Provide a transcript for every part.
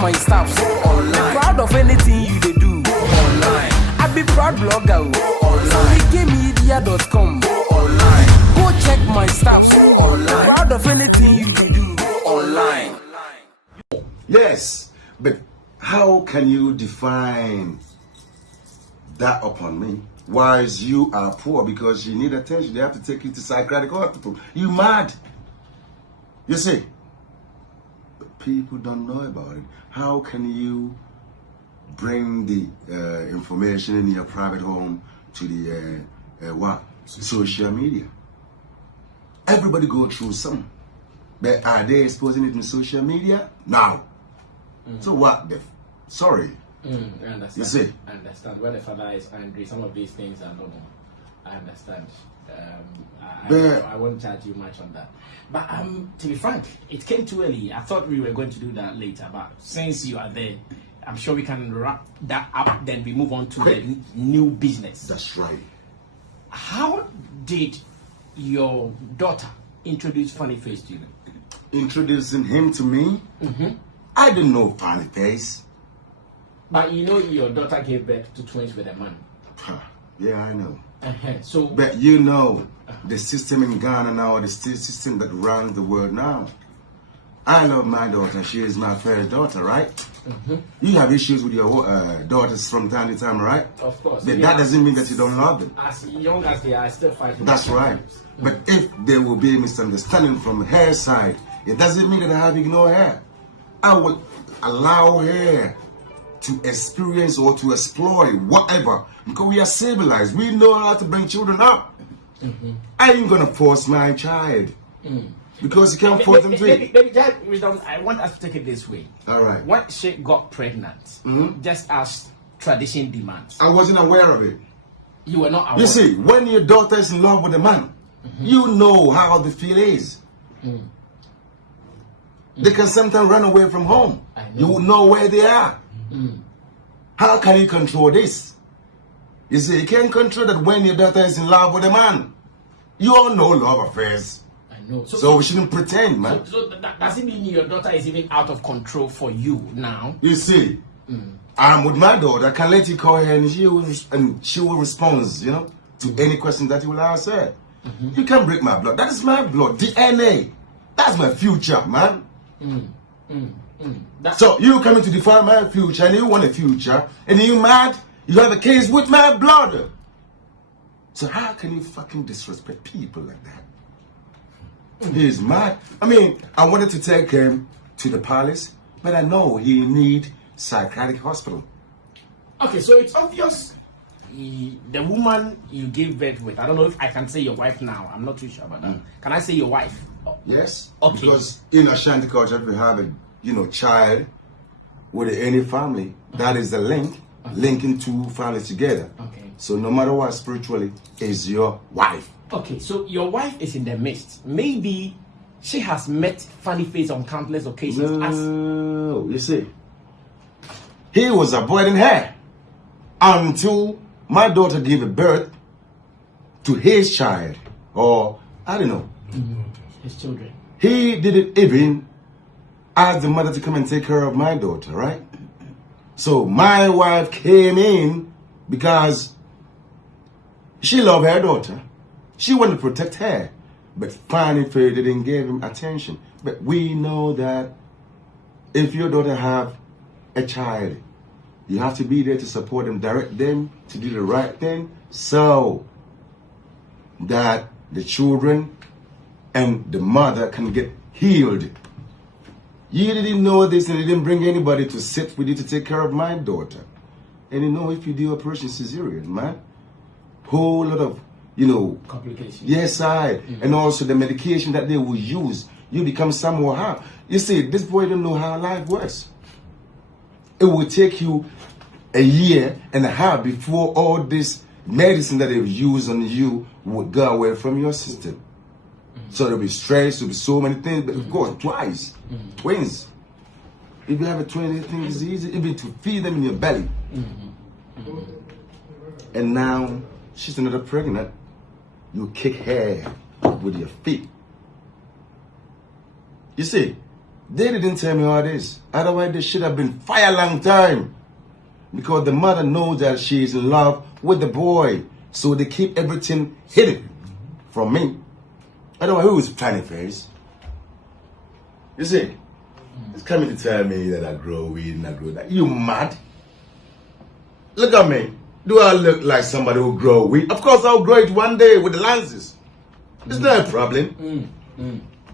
my stuff. Go online. Be proud of anything you they do. Go online. I be proud blogger. Go online. Media.com. Go online. Go check my stuff. Go online. Be proud of anything you they do. Go online. Yes, but how can you define that upon me? Whereas you are poor because you need attention. They have to take you to psychiatric hospital. You mad? You see? But people don't know about it. How can you bring the information in your private home to the what? Social media? Everybody go through some. But are they exposing it in social media? No. So what? Sorry. I understand. You see? I understand. When the father is angry, some of these things are normal. I understand. I won't charge you much on that. But to be frank, it came too early. I thought we were going to do that later. But since you are there, I'm sure we can wrap that up. Then we move on to the new business. That's right. How did your daughter introduce Funny Face to you? Introducing him to me? Mm-hmm. I didn't know Funny Face. But you know your daughter gave birth to twins with a man. Yeah, I know. So, but you know, the system in Ghana now, the system that runs the world now. I love my daughter. She is my first daughter, right? Mm-hmm. You have issues with your daughters from time to time, right? Of course. But that doesn't mean that you don't love them. As young as they are, still fighting. That's right. Mm-hmm. But if there will be a misunderstanding from her side, it doesn't mean that I have ignored her. I will allow her to experience or to explore whatever, because we are civilized. We know how to bring children up. Mm-hmm. I ain't gonna force my child because you can't force them to. I want us to take it this way. All right. When she got pregnant, just as tradition demands, I wasn't aware of it. You were not aware. You see, when your daughter is in love with a man, you know how the feel is. They can sometimes run away from home. You will know where they are. How can you control this? You see, you can't control that when your daughter is in love with a man. You all know love affairs. I know. So we shouldn't pretend, man. So that doesn't mean your daughter is even out of control for you now. You see, I'm with my daughter. I can let you call her and she will respond, you know, to any question that you will ask her. You can't break my blood. That is my blood. DNA. That's my future, man. So you coming to define my future and you want a future and you mad? You have a case with my blood. So how can you fucking disrespect people like that? He's mad. I mean, I wanted to take him to the palace, but I know he need psychiatric hospital. Okay, so it's obvious the woman you gave birth with, I don't know if I can say your wife now. I'm not too sure about that. Can I say your wife? Yes. Okay. Because in Ashanti culture, if you have a child with any family, that is the link, linking two families together. Okay. So no matter what, spiritually, is your wife. Okay, so your wife is in the midst. Maybe she has met Funny Face on countless occasions. No, you see, he was avoiding her until my daughter gave birth to his child, or I don't know, his children. He didn't even ask the mother to come and take care of my daughter, right? So my wife came in because she loved her daughter. She wanted to protect her. But Funny Face didn't give him attention. But we know that if your daughter have a child, you have to be there to support them, direct them to do the right thing so that the children and the mother can get healed. You didn't know this and you didn't bring anybody to sit with you to take care of my daughter. And you know, if you do operation cesarean, man, whole lot of, complications. Yes, and also the medication that they will use, you become somehow harm. You see, this boy don't know how life works. It will take you a year and a half before all this medicine that they've used on you would go away from your system. So there'll be stress, there'll be so many things, but of course, twice, twins. If you have a twin, anything is easy, even to feed them in your belly. And now she's another pregnant. You kick her with your feet. You see, They didn't tell me all this. Otherwise, they should have been fired a long time. Because the mother knows that she is in love with the boy. So they keep everything hidden from me. Otherwise, who is trying to face? You see, it's coming to tell me that I grow weed and I grow that. You mad? Look at me. Do I look like somebody who grow weed? Of course, I'll grow it one day with the lances. It's not a problem.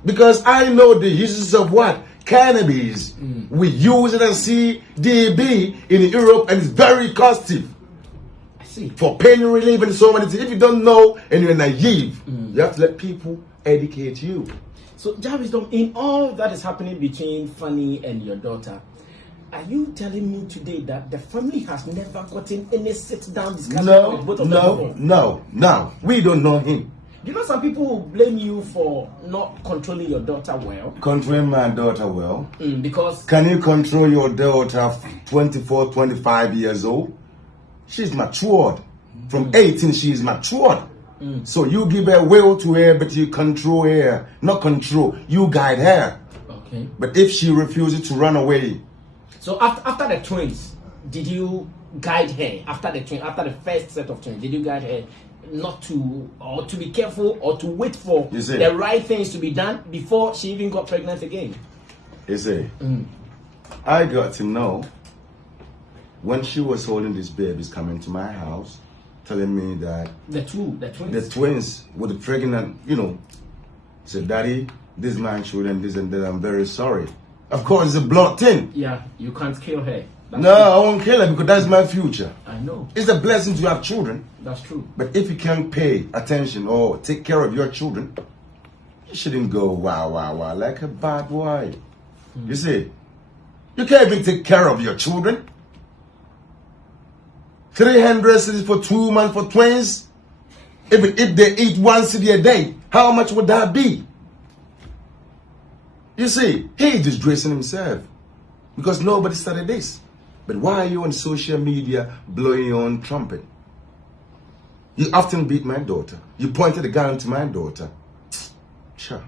Because I know the uses of what? Cannabis. We use it as CDB in Europe and it's very costly. I see. For pain relief and so many things. If you don't know and you're naive, you have to let people educate you. So, Jarvis, in all that is happening between Fanny and your daughter, are you telling me today that the family has never gotten any sit-down discussion with both of them? No. We don't know him. You know, some people will blame you for not controlling your daughter well. Controlling my daughter well? Because... Can you control your daughter 24, 25 years old? She's matured. From 18, she is matured. So you give her will to her, but you control her. Not control, you guide her. Okay. But if she refuses to run away... So after the twins, did you guide her? After the first set of twins, did you guide her not to, or to be careful, or to wait for the right things to be done before she even got pregnant again? You see, I got to know when she was holding these babies coming to my house, telling me that the twins were the pregnant, said, Daddy, this is my children, this and that, I'm very sorry. Of course, it's a blood thing. Yeah, you can't kill her. No, I won't kill her because that's my future. I know. It's a blessing to have children. That's true. But if you can't pay attention or take care of your children, you shouldn't go wow like a bad boy. You see, you can't even take care of your children. 300 cities for 2 months for twins. If they eat 1 city a day, how much would that be? You see, he's disgracing himself because nobody started this. But why are you on social media blowing your own trumpet? You often beat my daughter. You pointed a gun to my daughter. Sure.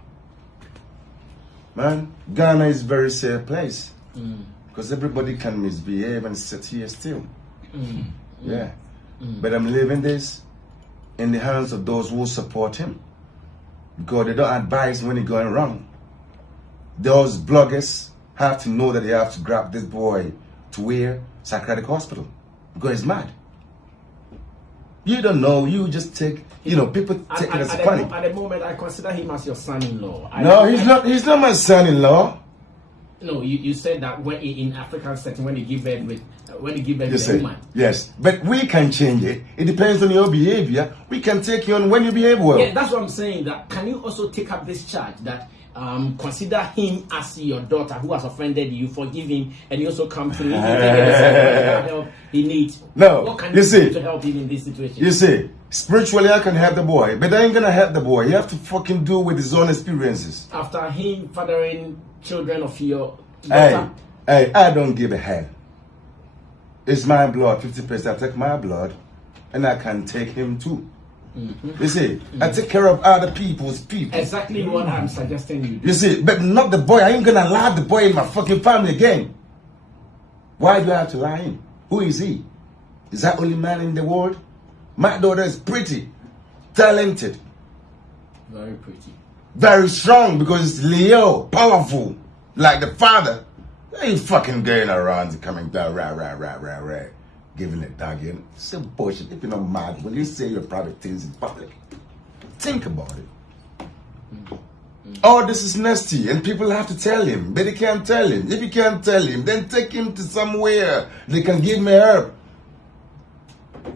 Man, Ghana is a very safe place because everybody can misbehave and sit here still. Yeah. But I'm leaving this in the hands of those who support him because they don't advise when he's going wrong. Those bloggers have to know that they have to grab this boy to where? Psychiatric hospital. Because he's mad. You don't know, you just take, people take it as funny. At the moment, I consider him as your son-in-law. He's not my son-in-law. No, you said that when in African setting, when you give birth with a woman. Yes, but we can change it. It depends on your behavior. We can take you on when you behave well. Yeah, that's what I'm saying. That can you also take up this charge that consider him as your daughter who has offended you, forgive him, and you also come to him and take help he needs. No, what can you do to help him in this situation? You see, spiritually I can help the boy, but I ain't gonna help the boy. You have to fucking do with his own experiences. After him fathering children of your daughter. Hey, I don't give a hell. It's my blood, 50%. I take my blood, and I can take him too. You see, I take care of other people's people. Exactly what I'm suggesting you do. You see, but not the boy. I ain't gonna allow the boy in my fucking family again. Why do I have to lie in? Who is he? Is that only man in the world? My daughter is pretty, talented. Very pretty. Very strong because it's Leo, powerful, like the father. They ain't fucking going around coming down, rah, giving it dog in. It's a bullshit. If you're not mad, when you say your private things in public, think about it. Oh, this is nasty, and people have to tell him, but they can't tell him. If you can't tell him, then take him to somewhere they can give me help.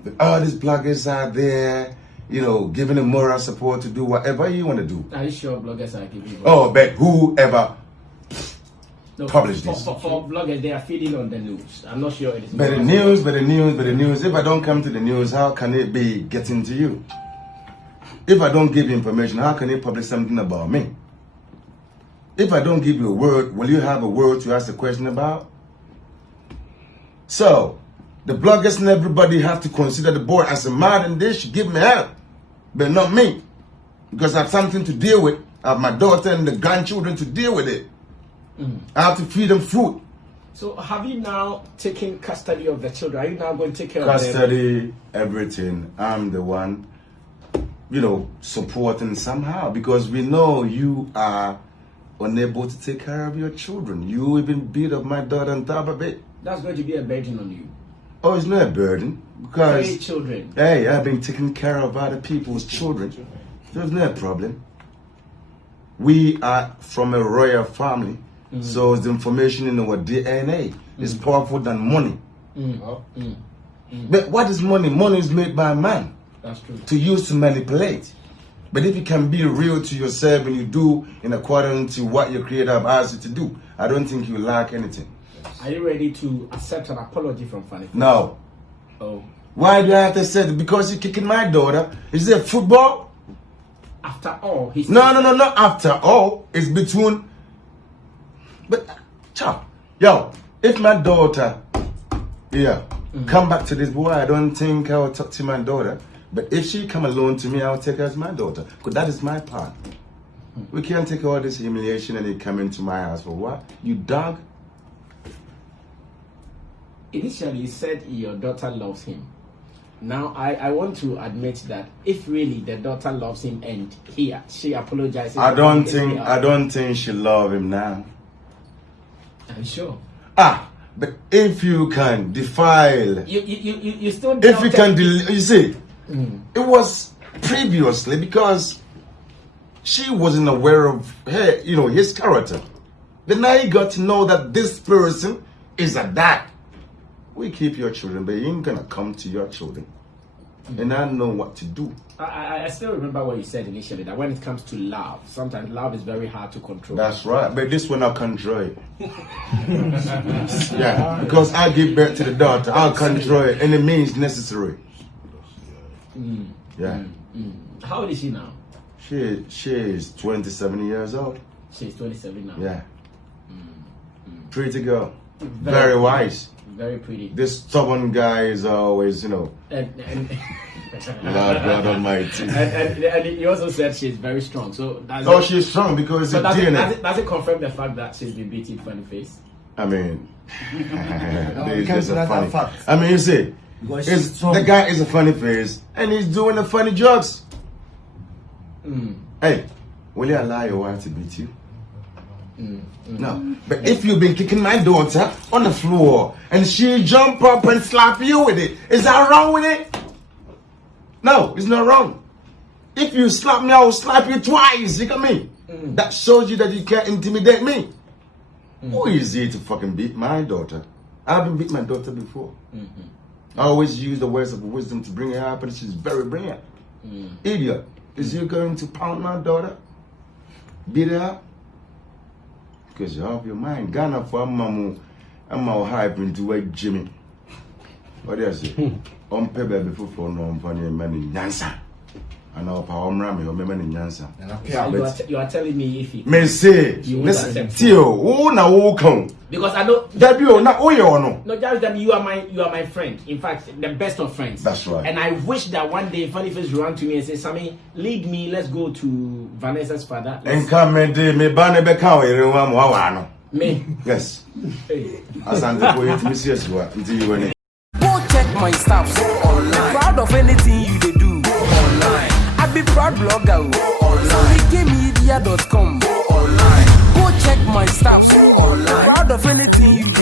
But all these bloggers out there, giving him moral support to do whatever you want to do. Are you sure bloggers are giving? Oh, but whoever published this. For bloggers, they are feeding on the news. I'm not sure it is. But the news. If I don't come to the news, how can it be getting to you? If I don't give you information, how can it publish something about me? If I don't give you a word, will you have a word to ask a question about? So, the bloggers and everybody have to consider the boy as a man and they should give me help. But not me. Because I have something to deal with. I have my daughter and the grandchildren to deal with it. I have to feed them food. So have you now taken custody of the children? Are you now going to take care of them? Custody, everything. I'm the one, supporting somehow, because we know you are unable to take care of your children. You even beat up my daughter on top of it. That's going to be a burden on you. Oh, it's not a burden, because 3 children. hey, I've been taking care of other people's children. There's no problem. We are from a royal family, so the information in our DNA is powerful than money. But what is money? Money is made by man. That's true. To use to manipulate. But if you can be real to yourself and you do in accordance to what your creator has asked you to do, I don't think you lack anything. Are you ready to accept an apology from Fanny? No. Oh. Why do I have to say it? Because you're kicking my daughter? Is it football? After all, he's No. After all, it's between. But, yo, if my daughter, come back to this boy, I don't think I will talk to my daughter. But if she come alone to me, I'll take her as my daughter. Because that is my part. We can't take all this humiliation and you come into my house for what? You dog? Initially, you said your daughter loves him. Now, I want to admit that if really the daughter loves him and she apologizes. I don't think she love him now. Are you sure? But if you can defile, you still. If you can, you see, it was previously because she wasn't aware of her, his character. But now you got to know that this person is a dad. We keep your children, but you ain't gonna come to your children. And I know what to do. I still remember what you said initially, that when it comes to love, sometimes love is very hard to control. That's right, but this one I'll control it. Yeah, because I give birth to the daughter, I'll control it, and it means necessary. Yeah. How old is she now? She is 27 years old. She's 27 now. Yeah. Pretty girl. Very wise. Very pretty. This stubborn guy is always, And Lord God Almighty. and you also said she's very strong. So she's strong because it's DNA. Does it confirm the fact that she's been beating funny face? I mean, it's a funny. I mean, you see, the guy is a funny face and he's doing the funny jokes. Hey, will you allow your wife to beat you? No, but if you've been kicking my daughter on the floor and she jump up and slap you with it, is that wrong with it? No, it's not wrong. If you slap me, I will slap you twice. You got me? That shows you that you can't intimidate me. Who is it to fucking beat my daughter? I haven't beat my daughter before. I always use the words of wisdom to bring her up, and she's very brilliant. Idiot, is you going to pound my daughter? Beat her up? Because you're off your mind. Ghana for mamu, I'm all hype into a Jimmy. What do you say? Baby before no funny man in Yansa. And I'll power Rami or man in Yansa. You are telling me if he. May say, listen, Tio, na welcome. Because I know that you not oh you no. No, just that you are my friend. In fact, the best of friends. That's right. And I wish that one day Funny Face will run to me and say, Sammy, lead me, let's go to Vanessa's father. And come and me banne be can we Me. Yes. As I'm the way to miss you until you win. Go check my stuff. Go online. Proud of anything you they do. Go online. I be proud blogger. Go online. Media.com. Go online. Go check my stuff. Go online. Proud of anything you